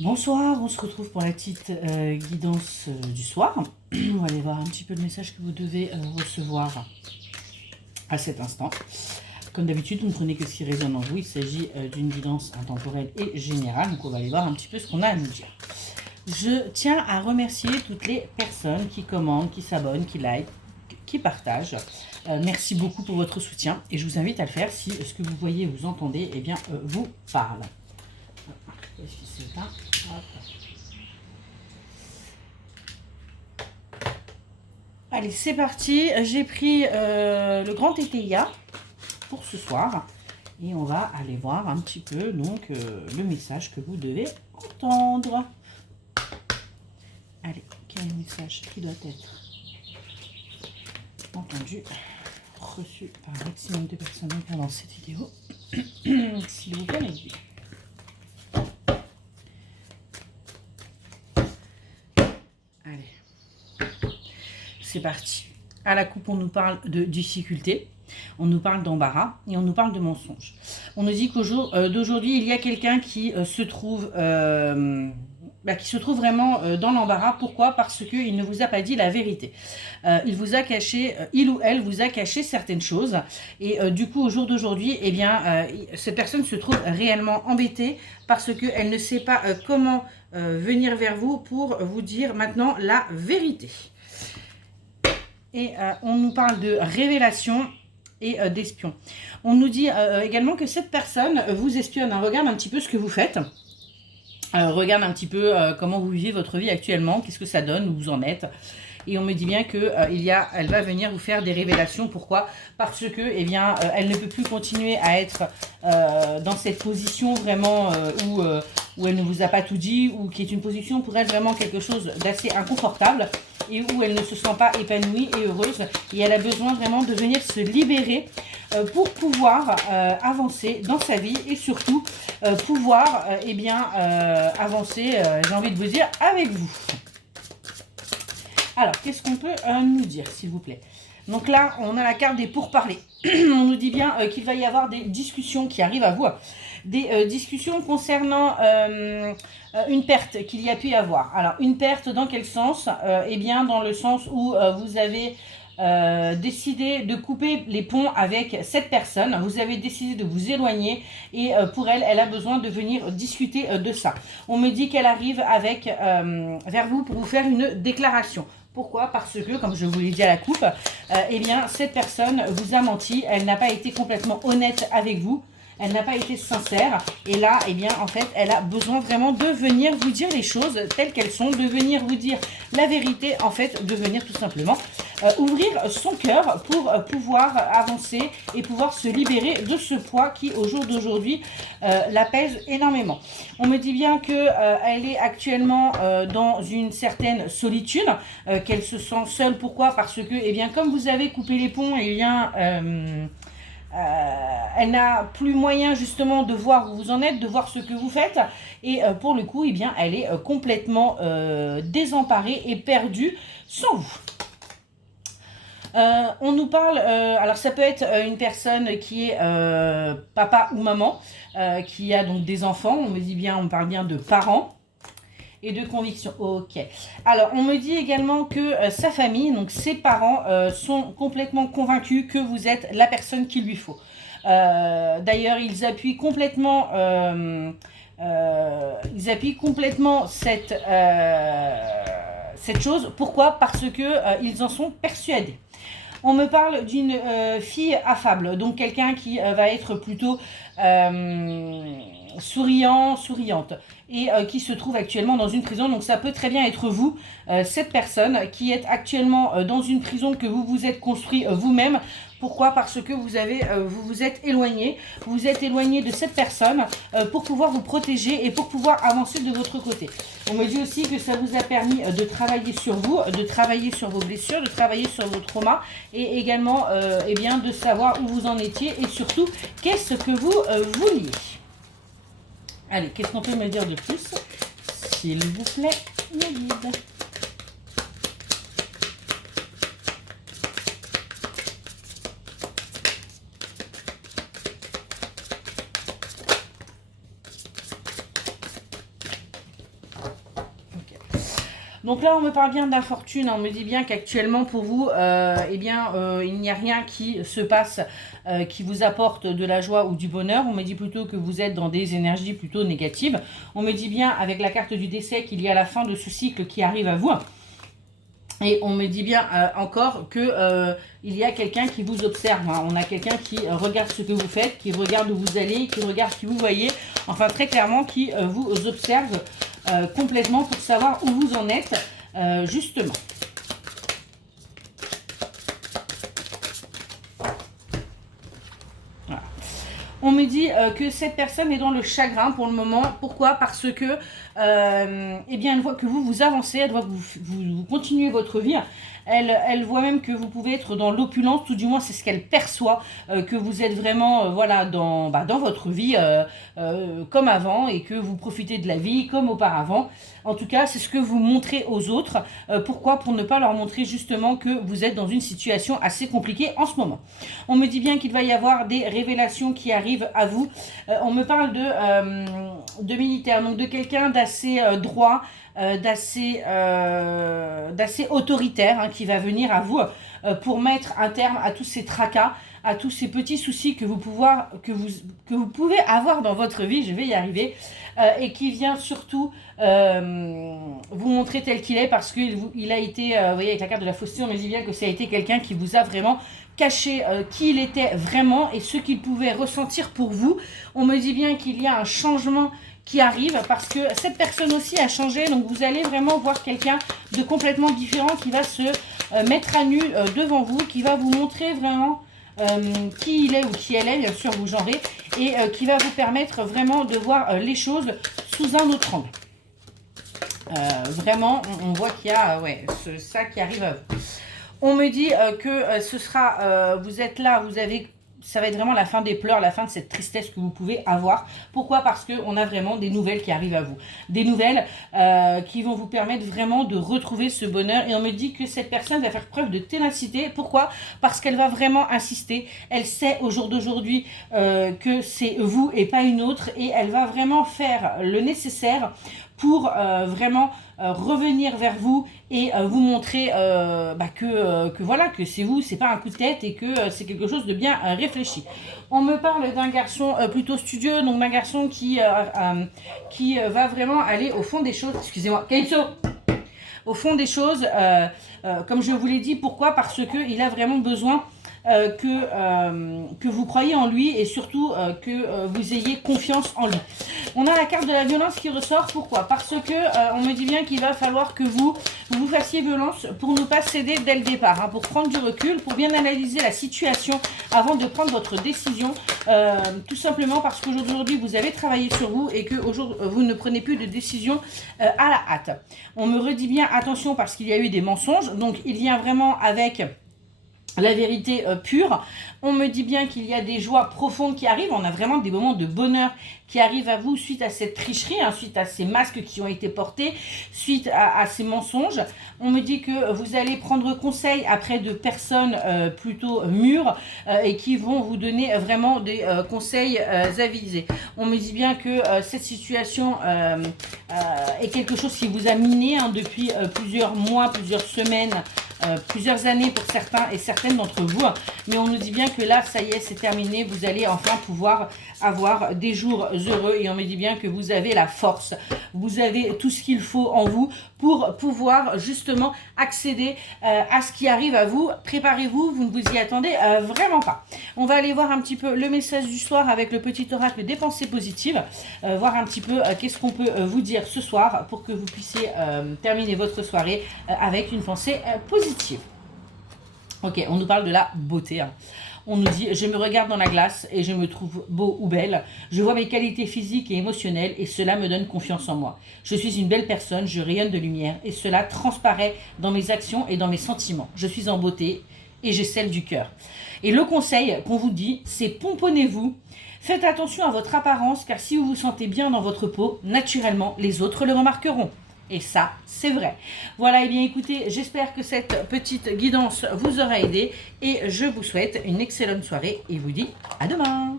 Bonsoir, on se retrouve pour la petite guidance du soir. On va aller voir un petit peu le message que vous devez recevoir à cet instant. Comme d'habitude, vous ne prenez que ce qui résonne en vous. Il s'agit d'une guidance intemporelle et générale. Donc on va aller voir un petit peu ce qu'on a à nous dire. Je tiens à remercier toutes les personnes qui commandent, qui s'abonnent, qui like, qui partagent. Merci beaucoup pour votre soutien et je vous invite à le faire si ce que vous voyez, vous entendez, eh bien, vous parle. Allez, c'est parti. J'ai pris le grand TTIA pour ce soir. Et on va aller voir un petit peu donc le message que vous devez entendre. Allez, quel message qui doit être entendu, reçu par un maximum de personnes pendant cette vidéo. S'il vous plaît, les yeux. Allez, c'est parti. À la coupe, on nous parle de difficultés, on nous parle d'embarras et on nous parle de mensonges. On nous dit qu'au jour d'aujourd'hui, il y a quelqu'un qui se trouve vraiment dans l'embarras. Pourquoi? Parce qu'il ne vous a pas dit la vérité. Il vous a caché, il ou elle vous a caché certaines choses. Et du coup, au jour d'aujourd'hui, eh bien, cette personne se trouve réellement embêtée parce qu'elle ne sait pas comment venir vers vous pour vous dire maintenant la vérité. Et on nous parle de révélation et d'espion. On nous dit également que cette personne vous espionne. Regarde un petit peu ce que vous faites. Regarde un petit peu comment vous vivez votre vie actuellement, qu'est-ce que ça donne, où vous en êtes. Et on me dit bien que elle va venir vous faire des révélations. Pourquoi? Parce que, eh bien, elle ne peut plus continuer à être dans cette position vraiment où elle ne vous a pas tout dit, ou qui est une position pour elle vraiment quelque chose d'assez inconfortable et où elle ne se sent pas épanouie et heureuse. Et elle a besoin vraiment de venir se libérer pour pouvoir avancer dans sa vie et surtout pouvoir avancer, j'ai envie de vous dire, avec vous. Alors, qu'est-ce qu'on peut nous dire, s'il vous plaît? Donc là, on a la carte des pourparlers. On nous dit bien qu'il va y avoir des discussions qui arrivent à vous. Des discussions concernant une perte qu'il y a pu y avoir. Alors, une perte dans quel sens? Eh bien, dans le sens où vous avez décidé de couper les ponts avec cette personne. Vous avez décidé de vous éloigner et pour elle, elle a besoin de venir discuter de ça. On me dit qu'elle arrive avec vers vous pour vous faire une déclaration. Pourquoi? Parce que, comme je vous l'ai dit à la coupe, eh bien, cette personne vous a menti. Elle n'a pas été complètement honnête avec vous. Elle n'a pas été sincère. Et là, eh bien, en fait, elle a besoin vraiment de venir vous dire les choses telles qu'elles sont, de venir vous dire la vérité, en fait, de venir tout simplement ouvrir son cœur pour pouvoir avancer et pouvoir se libérer de ce poids qui, au jour d'aujourd'hui, la pèse énormément. On me dit bien qu'elle est actuellement dans une certaine solitude, qu'elle se sent seule. Pourquoi? Parce que, eh bien, comme vous avez coupé les ponts, eh bien... elle n'a plus moyen justement de voir où vous en êtes, de voir ce que vous faites. Et pour le coup, eh bien, elle est complètement désemparée et perdue sans vous. On nous parle, alors ça peut être une personne qui est papa ou maman, qui a donc des enfants. On me dit bien, on parle bien de parents. Et de conviction. Ok. Alors, on me dit également que sa famille, donc ses parents, sont complètement convaincus que vous êtes la personne qu'il lui faut. D'ailleurs, ils appuient complètement cette chose. Pourquoi? Parce que ils en sont persuadés. On me parle d'une fille affable, donc quelqu'un qui va être plutôt souriante, et qui se trouve actuellement dans une prison. Donc ça peut très bien être vous, cette personne qui est actuellement dans une prison que vous vous êtes construit vous-même. Pourquoi? Parce que vous vous êtes éloigné. Vous vous êtes éloigné de cette personne pour pouvoir vous protéger et pour pouvoir avancer de votre côté. On me dit aussi que ça vous a permis de travailler sur vous, de travailler sur vos blessures, de travailler sur vos traumas et également eh bien, de savoir où vous en étiez et surtout qu'est-ce que vous vouliez. Allez, qu'est-ce qu'on peut me dire de plus? S'il vous plaît, le guide. Donc là, on me parle bien d'infortune. On me dit bien qu'actuellement, pour vous, il n'y a rien qui se passe qui vous apporte de la joie ou du bonheur. On me dit plutôt que vous êtes dans des énergies plutôt négatives. On me dit bien, avec la carte du décès, qu'il y a la fin de ce cycle qui arrive à vous. Et on me dit bien encore que il y a quelqu'un qui vous observe. Hein. On a quelqu'un qui regarde ce que vous faites, qui regarde où vous allez, qui regarde qui vous voyez. Enfin, très clairement, qui vous observe complètement pour savoir où vous en êtes, justement. Voilà. On me dit que cette personne est dans le chagrin pour le moment. Pourquoi? Parce que, eh bien, elle voit que vous avancez, elle voit que vous continuez votre vie. Elle voit même que vous pouvez être dans l'opulence, tout du moins c'est ce qu'elle perçoit, que vous êtes vraiment voilà, dans votre vie comme avant et que vous profitez de la vie comme auparavant. En tout cas, c'est ce que vous montrez aux autres. Pourquoi? Pour ne pas leur montrer justement que vous êtes dans une situation assez compliquée en ce moment. On me dit bien qu'il va y avoir des révélations qui arrivent à vous. On me parle de militaire, donc de quelqu'un d'assez droit, d'assez autoritaire, hein, qui va venir à vous pour mettre un terme à tous ces tracas, à tous ces petits soucis que vous pouvez avoir dans votre vie, je vais y arriver, et qui vient surtout vous montrer tel qu'il est, parce qu'il a été, vous voyez avec la carte de la fausseté, on me dit bien que ça a été quelqu'un qui vous a vraiment caché qui il était vraiment et ce qu'il pouvait ressentir pour vous. On me dit bien qu'il y a un changement qui arrive parce que cette personne aussi a changé, donc vous allez vraiment voir quelqu'un de complètement différent qui va se mettre à nu devant vous, qui va vous montrer vraiment qui il est ou qui elle est, bien sûr vous genrez, et qui va vous permettre vraiment de voir les choses sous un autre angle. Vraiment, on voit qu'il y a ça qui arrive à vous. On me dit que ce sera, vous êtes là, ça va être vraiment la fin des pleurs, la fin de cette tristesse que vous pouvez avoir. Pourquoi? Parce qu'on a vraiment des nouvelles qui arrivent à vous. Des nouvelles qui vont vous permettre vraiment de retrouver ce bonheur. Et on me dit que cette personne va faire preuve de ténacité. Pourquoi? Parce qu'elle va vraiment insister. Elle sait au jour d'aujourd'hui que c'est vous et pas une autre. Et elle va vraiment faire le nécessaire pour vraiment revenir vers vous et vous montrer que c'est vous, c'est pas un coup de tête et que c'est quelque chose de bien réfléchi. On me parle d'un garçon plutôt studieux, donc d'un garçon qui va vraiment aller au fond des choses. Excusez-moi, Kaitso, au fond des choses, comme je vous l'ai dit. Pourquoi? Parce qu'il a vraiment besoin que vous croyez en lui et surtout que vous ayez confiance en lui. On a la carte de la violence qui ressort. Pourquoi? Parce que on me dit bien qu'il va falloir que vous fassiez violence pour ne pas céder dès le départ, hein, pour prendre du recul, pour bien analyser la situation avant de prendre votre décision, tout simplement parce qu'aujourd'hui vous avez travaillé sur vous et que vous ne prenez plus de décision à la hâte. On me redit bien attention parce qu'il y a eu des mensonges, donc il vient vraiment avec la vérité pure. On me dit bien qu'il y a des joies profondes qui arrivent. On a vraiment des moments de bonheur qui arrivent à vous suite à cette tricherie, hein, suite à ces masques qui ont été portés, suite à ces mensonges. On me dit que vous allez prendre conseil après de personnes plutôt mûres et qui vont vous donner vraiment des conseils avisés. On me dit bien que cette situation est quelque chose qui vous a miné, hein, depuis plusieurs mois, plusieurs semaines, plusieurs années pour certains et certaines d'entre vous, mais on nous dit bien que là ça y est, c'est terminé, vous allez enfin pouvoir avoir des jours heureux et on me dit bien que vous avez la force, vous avez tout ce qu'il faut en vous pour pouvoir justement accéder à ce qui arrive à vous. Préparez-vous, vous ne vous y attendez vraiment pas. On va aller voir un petit peu le message du soir avec le petit oracle des pensées positives, voir un petit peu qu'est-ce qu'on peut vous dire ce soir pour que vous puissiez terminer votre soirée avec une pensée positive. Ok, on nous parle de la beauté, hein. On nous dit, je me regarde dans la glace et je me trouve beau ou belle. Je vois mes qualités physiques et émotionnelles et cela me donne confiance en moi. Je suis une belle personne, je rayonne de lumière et cela transparaît dans mes actions et dans mes sentiments. Je suis en beauté et j'ai celle du cœur. Et le conseil qu'on vous dit, c'est pomponnez-vous. Faites attention à votre apparence car si vous vous sentez bien dans votre peau, naturellement, les autres le remarqueront. Et ça, c'est vrai. Voilà, et bien écoutez, j'espère que cette petite guidance vous aura aidé et je vous souhaite une excellente soirée et vous dis à demain.